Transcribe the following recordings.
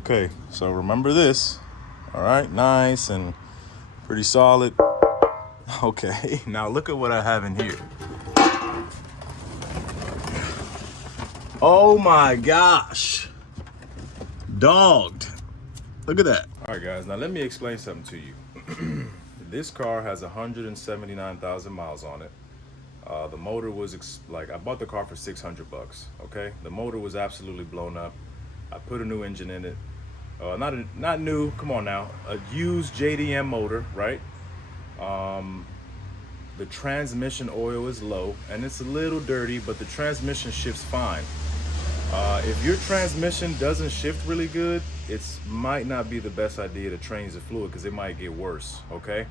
Okay, so remember this. All right, nice and pretty solid. Okay, now look at what I have in here. Oh my gosh. Dogged. Look at that. All right, guys, now let me explain something to you. This car has 179,000 miles on it. The motor was I bought the car for 600 bucks. Okay, the motor was absolutely blown up. I put a new engine in it. Not new. Come on now, a used JDM motor, right? The transmission oil is low and it's a little dirty, but the transmission shifts fine. If your transmission doesn't shift really good, it might not be the best idea to change the fluid because it might get worse. Okay.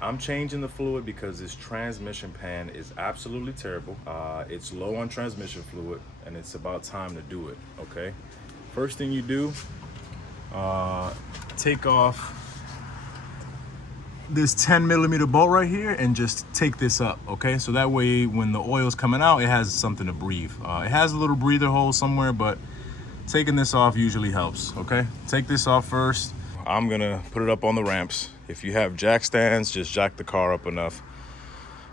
I'm changing the fluid because this transmission pan is absolutely terrible. It's low on transmission fluid and it's about time to do it, okay? First thing you do, take off this 10 millimeter bolt right here and just take this up, okay? So that way when the oil's coming out, it has something to breathe. It has a little breather hole somewhere, but taking this off usually helps, okay? Take this off first. I'm gonna put it up on the ramps. If you have jack stands, just jack the car up enough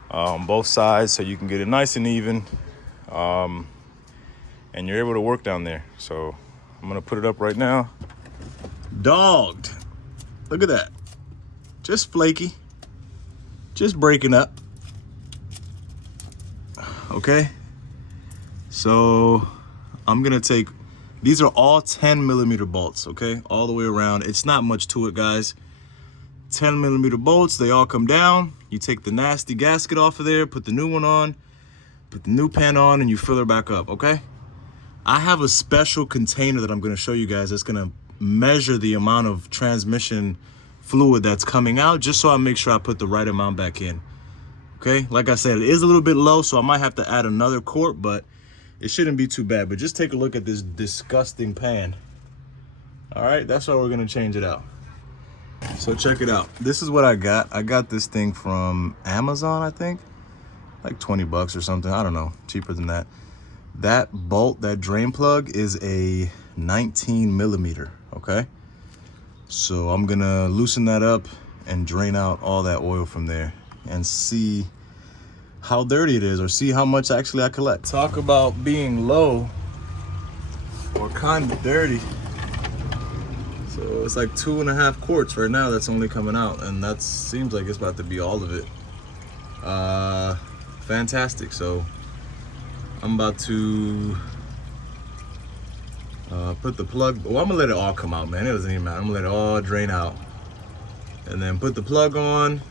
on both sides so you can get it nice and even, and you're able to work down there. So I'm gonna put it up right now. Dogged. Look at that. Just flaky. Just breaking up. Okay. So I'm gonna take, these are all 10 millimeter bolts, okay? All the way around. It's not much to it, guys. 10 millimeter bolts, they all come down. You take the nasty gasket off of there, put the new one on, put the new pan on, and you fill her back up, okay? I have a special container that I'm gonna show you guys that's gonna measure the amount of transmission fluid that's coming out, just so I make sure I put the right amount back in, okay? Like I said, it is a little bit low, so I might have to add another quart, but it shouldn't be too bad. But just take a look at this disgusting pan. All right, that's how we're gonna change it out. So check it out. This is what I got. I got this thing from Amazon, I think. Like 20 bucks or something. I don't know, cheaper than that. That bolt, that drain plug is a 19 millimeter, okay? So I'm gonna loosen that up and drain out all that oil from there and see how dirty it is, or see how much actually I collect. Talk about being low or kind of dirty. So it's like 2.5 quarts right now that's only coming out, and that seems like it's about to be all of it. Fantastic. So I'm about to put the plug, well, I'm gonna let it all come out, man. It doesn't even matter. I'm gonna let it all drain out and then put the plug on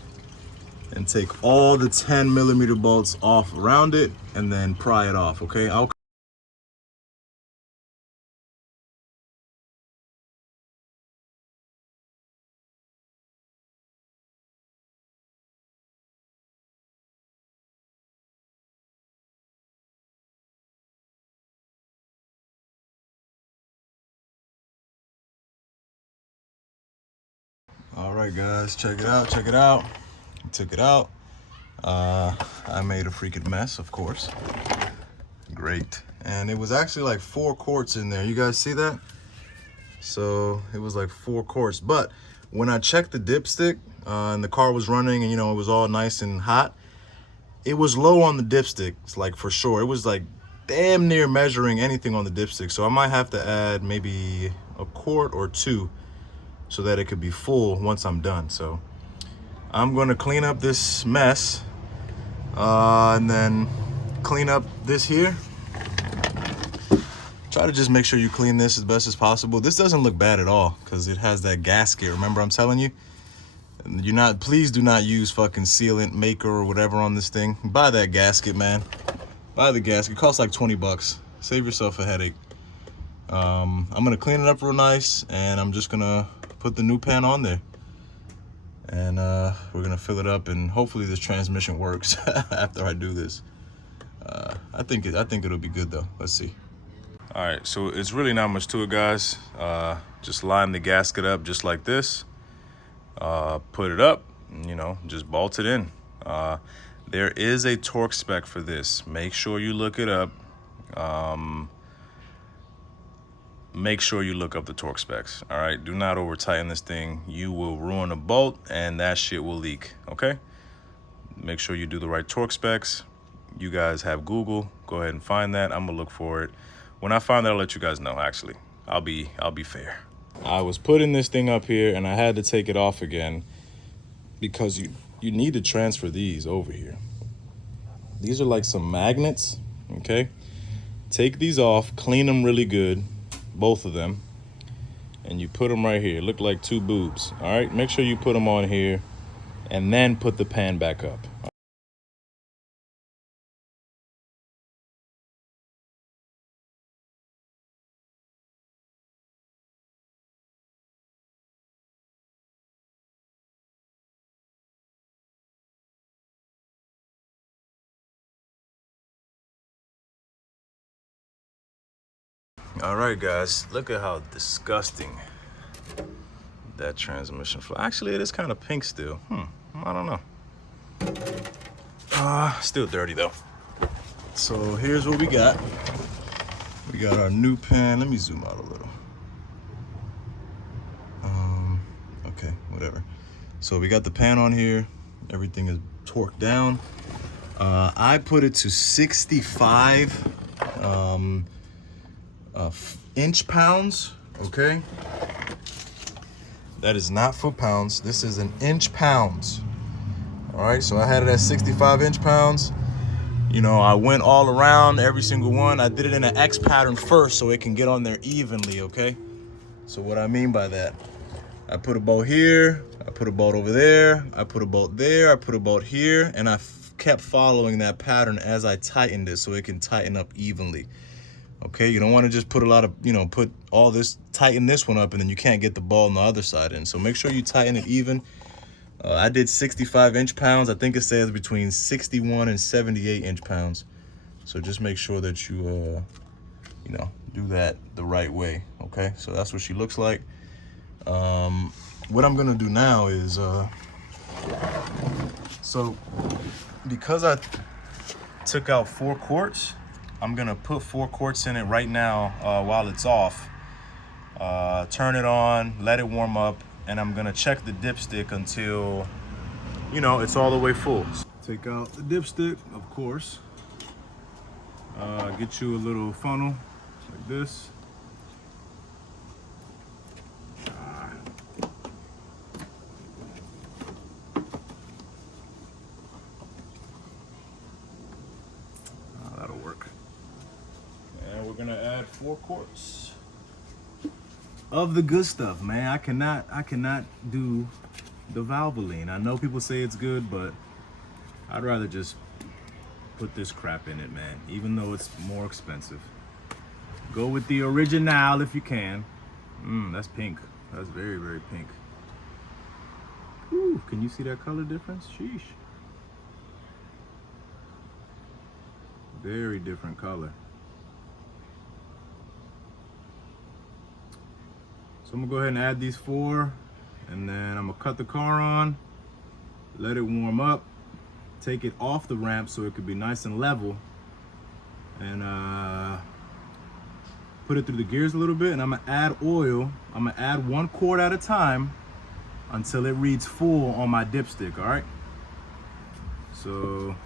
and take all the 10 millimeter bolts off around it and then pry it off, okay? All right, guys, check it out, check it out. I took it out. I made a freaking mess, of course. Great. And it was actually like 4 quarts in there. You guys see that? So it was like 4 quarts. But when I checked the dipstick and the car was running and, you know, it was all nice and hot, it was low on the dipstick, like for sure. It was like damn near measuring anything on the dipstick. So I might have to add maybe a quart or 2 so that it could be full once I'm done. So I'm gonna clean up this mess and then clean up this here. Try to just make sure you clean this as best as possible. This doesn't look bad at all because it has that gasket. Remember, I'm telling you, please do not use fucking sealant maker or whatever on this thing. Buy that gasket, man. Buy the gasket. It costs like 20 bucks. Save yourself a headache. I'm gonna clean it up real nice, and I'm just gonna put the new pan on there, and we're gonna fill it up, and hopefully this transmission works after I do this. I think it'll be good though. Let's see. All right, so it's really not much to it, guys. Just line the gasket up just like this. Put it up, you know, just bolt it in. There is a torque spec for this. Make sure you look it up. make sure you look up the torque specs. All right, do not over tighten this thing. You will ruin a bolt and that shit will leak. Okay, make sure you do the right torque specs. You guys have Google, go ahead and find that. I'm gonna look for it. When I find that, I'll let you guys know. Actually, I'll be fair. I was putting this thing up here and I had to take it off again because you need to transfer these over here. These are like some magnets. Okay, take these off, clean them really good, both of them, and you put them right here. Look like two boobs. All right, make sure you put them on here and then put the pan back up. All right, guys, look at how disgusting that transmission flow. Actually, it is kind of pink still. I don't know. Still dirty though. So here's what we got. We got our new pan. Let me zoom out a little. Okay, whatever. So we got the pan on here. Everything is torqued down. I put it to 65 inch-pounds, okay? That is not foot-pounds. This is an inch-pounds. All right, so I had it at 65 inch-pounds. You know, I went all around every single one. I did it in an X pattern first so it can get on there evenly, okay? So what I mean by that, I put a bolt here, I put a bolt over there, I put a bolt there, I put a bolt here, and I kept following that pattern as I tightened it so it can tighten up evenly. Okay, you don't want to just put a lot of, put all this, tighten this one up and then you can't get the ball on the other side in. So make sure you tighten it even. I did 65 inch-pounds. I think it says between 61 and 78 inch-pounds. So just make sure that you, do that the right way. Okay, so that's what she looks like. What I'm gonna do now is, so because I took out 4 quarts, I'm gonna put 4 quarts in it right now while it's off. Turn it on, let it warm up, and I'm gonna check the dipstick until, it's all the way full. Take out the dipstick, of course. Get you a little funnel like this. That'll work. And we're gonna add 4 quarts of the good stuff, man. I cannot do the Valvoline. I know people say it's good, but I'd rather just put this crap in it, man, even though it's more expensive. Go with the original if you can. That's pink. That's very, very pink. Ooh, can you see that color difference? Sheesh. Very different color. So I'm gonna go ahead and add these 4, and then I'm gonna cut the car on, let it warm up, take it off the ramp so it could be nice and level, and put it through the gears a little bit, and I'm gonna add oil. I'm gonna add 1 quart at a time until it reads full on my dipstick, all right? So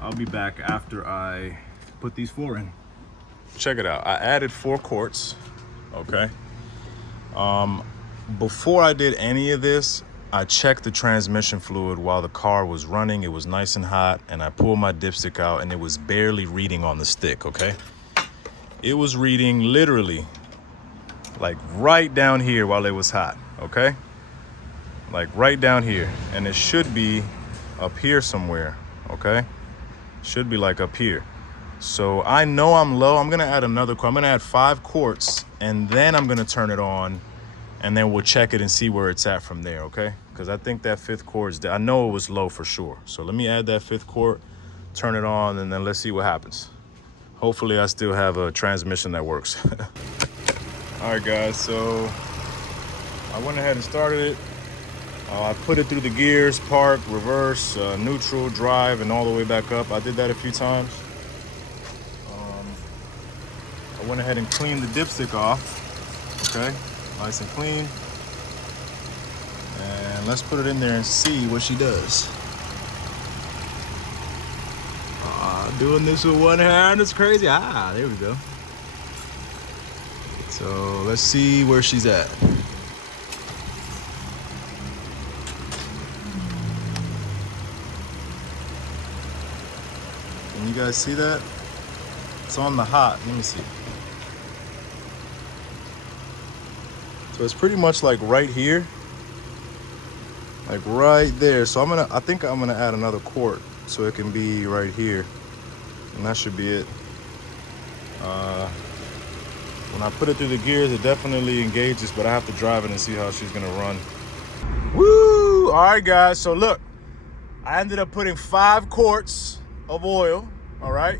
I'll be back after I put these 4 in. Check it out, I added 4 quarts, okay? Before I did any of this, I checked the transmission fluid while the car was running. It was nice and hot, and I pulled my dipstick out and it was barely reading on the stick, okay? It was reading literally like right down here while it was hot, okay? Like right down here, and it should be up here somewhere, okay? Should be like up here. So I know I'm low. I'm gonna add another quart. I'm gonna add 5 quarts, and then I'm gonna turn it on, and then we'll check it and see where it's at from there, okay? Because I think that 5th quart is, I know it was low for sure. So let me add that 5th quart, turn it on, and then let's see what happens. Hopefully I still have a transmission that works. All right, guys, so I went ahead and started it. I put it through the gears, park, reverse, neutral, drive, and all the way back up. I did that a few times. I I went ahead and cleaned the dipstick off. Okay, nice and clean. And let's put it in there and see what she does. Doing this with one hand is crazy. There we go. So let's see where she's at. Can you guys see that? It's on the hot. Let me see. So it's pretty much like right here. Like right there. So I think I'm gonna add another quart so it can be right here. And that should be it. When I put it through the gears, it definitely engages, but I have to drive it and see how she's gonna run. Woo! All right, guys, so look, I ended up putting 5 quarts of oil, all right?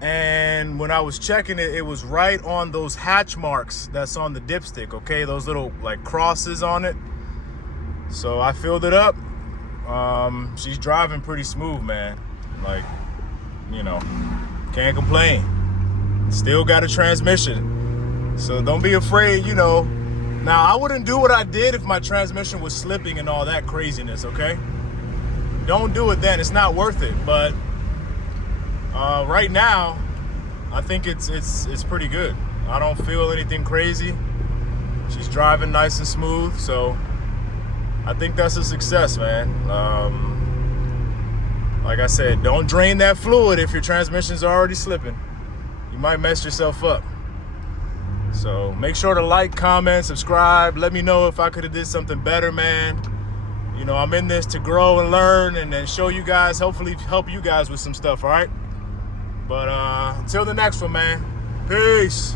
And when I was checking it, it was right on those hatch marks that's on the dipstick, okay? Those little like crosses on it. So I filled it up. She's driving pretty smooth, man. Like, you know, can't complain. Still got a transmission. So don't be afraid, you know. Now, I wouldn't do what I did if my transmission was slipping and all that craziness, okay? Don't do it then. It's not worth it. But right now, I think it's pretty good. I don't feel anything crazy. She's driving nice and smooth, so I think that's a success, man. Like I said, don't drain that fluid if your transmission's already slipping. You might mess yourself up. So make sure to like, comment, subscribe. Let me know if I could have did something better, man. You know, I'm in this to grow and learn and then show you guys, hopefully help you guys with some stuff, all right? But until the next one, man, peace.